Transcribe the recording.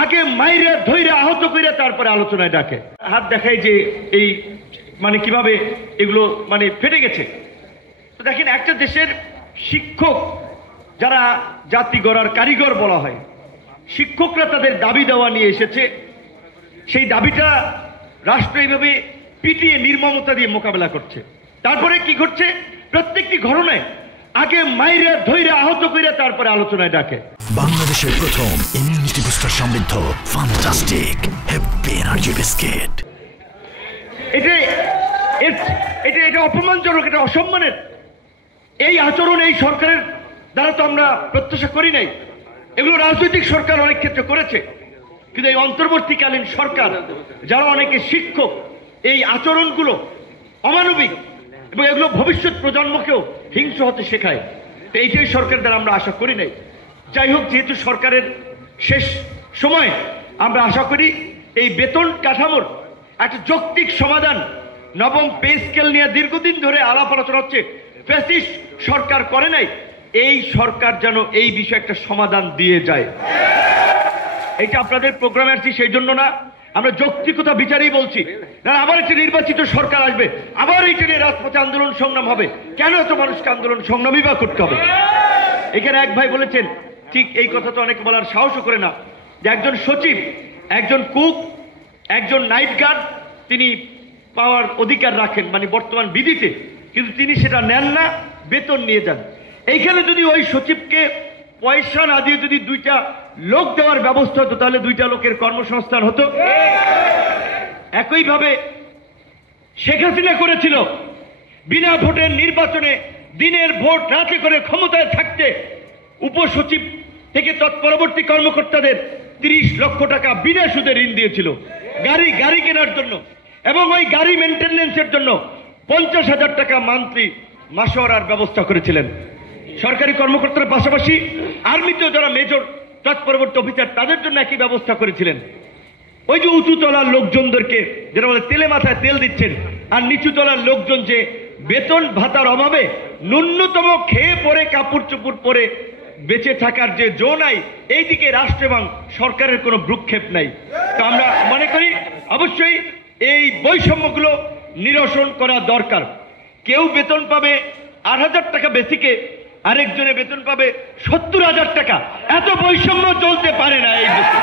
আগে মাইরে ধইরে আহত করে তারপরে আলোচনায় ডাকে। হাত দেখায় যে এই কিভাবে এগুলো ফেটে গেছে। তো দেখেন, একটা দেশের শিক্ষক যারা জাতি গড়ার কারিগর বলা হয়, শিক্ষকরা তাদের দাবি দেওয়া নিয়ে এসেছে। সেই দাবিটা রাষ্ট্র এইভাবে পিটিয়ে নির্মমতা দিয়ে মোকাবেলা করছে। তারপরে কি ঘটছে? প্রত্যেকটি ঘটনায় আগে মাইরে ধইরে আহত করে তারপরে আলোচনায় ডাকে। বাংলাদেশের প্রথম ইমিউনিটি বুস্টার সমৃদ্ধ ফ্যান্টাস্টিক হ্যাপি এনার্জি বিস্কিট। এটা অপমানজনক, এটা অসম্মানের। এই আচরণ এই সরকারের দ্বারা তো আমরা প্রত্যাশা করি নাই। এগুলো রাজনৈতিক সরকার অনেক ক্ষেত্রে করেছে, কিন্তু এই অন্তর্বর্তীকালীন সরকার যারা অনেকে শিক্ষক, এই আচরণগুলো অমানবিক এবং এগুলো ভবিষ্যৎ প্রজন্মকেও হিংস্র হতে শেখায়। তো এইটাই সরকার দ্বারা আমরা আশা করি নাই। যাই হোক, যেহেতু সরকারের শেষ সময়, আমরা আশা করি এই বেতন কাঠামোর একটা যৌক্তিক সমাধান। নবম পে স্কেল নিয়ে দীর্ঘদিন ধরে আলাপ আলোচনা হচ্ছে, ফ্যাসিস্ট সরকার করে নাই। এই সরকার যেন এই বিষয়ে একটা সমাধান দিয়ে যায়। এটা আপনাদের প্রোগ্রামে আসছি সেই জন্য না, আমরা যৌক্তিকতা বিচারেই বলছি। না, আবার একটা নির্বাচিত সরকার আসবে, আবার এইটা নিয়ে রাজপথে আন্দোলন সংগ্রাম হবে। কেন এত মানুষকে আন্দোলন সংগ্রামই বা করতে হবে? এখানে এক ভাই বলেছেন, ঠিক এই কথা তো অনেকে বলার সাহসও করে না, যে একজন সচিব, একজন কুক, একজন নাইট গার্ড তিনি পাওয়ার অধিকার রাখেন বর্তমান বিধিতে, কিন্তু তিনি সেটা নেন না, বেতন নিয়ে যান। এইখানে যদি ওই সচিবকে পয়সা না দিয়ে যদি 2টা লোক দেওয়ার ব্যবস্থা হতো, তাহলে 2টা লোকের কর্মসংস্থান হতো। একইভাবে শেখ হাসিনা করেছিল, বিনা ভোটের নির্বাচনে দিনের ভোট রাতে করে ক্ষমতায় থাকতে উপসচিব থেকে তৎপরবর্তী কর্মকর্তাদের 30 লক্ষ টাকা বিনা সুদে ঋণ দিয়েছিল গাড়ি কেনার জন্য, এবং ওই গাড়ি মেনটেন্যান্সের জন্য 50,000 টাকা মান্থলি মাসোয়ারার ব্যবস্থা করেছিলেন। সরকারি কর্মকর্তার পাশাপাশি আর্মিতেও যারা মেজর তৎপরবর্তী অফিসার, তাদের জন্য একই ব্যবস্থা করেছিলেন। ওই যে উঁচু তলার লোকজনদেরকে, যেটা বলে তেলে মাথায় তেল দিচ্ছেন, আর নিচু তলার লোকজন যে বেতন ভাতার অভাবে ন্যূনতম খেয়ে পরে কাপড় চোপড় পরে বেঁচে থাকার যে জো নাই, এইদিকে রাষ্ট্র এবং সরকারের কোনো ভ্রুক্ষেপ নাই। তো আমরা মনে করি অবশ্যই এই বৈষম্যগুলো নিরসন করা দরকার। কেউ বেতন পাবে 8,000 টাকা বেসিকে, আরেকজনে বেতন পাবে 70,000 টাকা। এত বৈষম্য চলতে পারে না এই দেশে।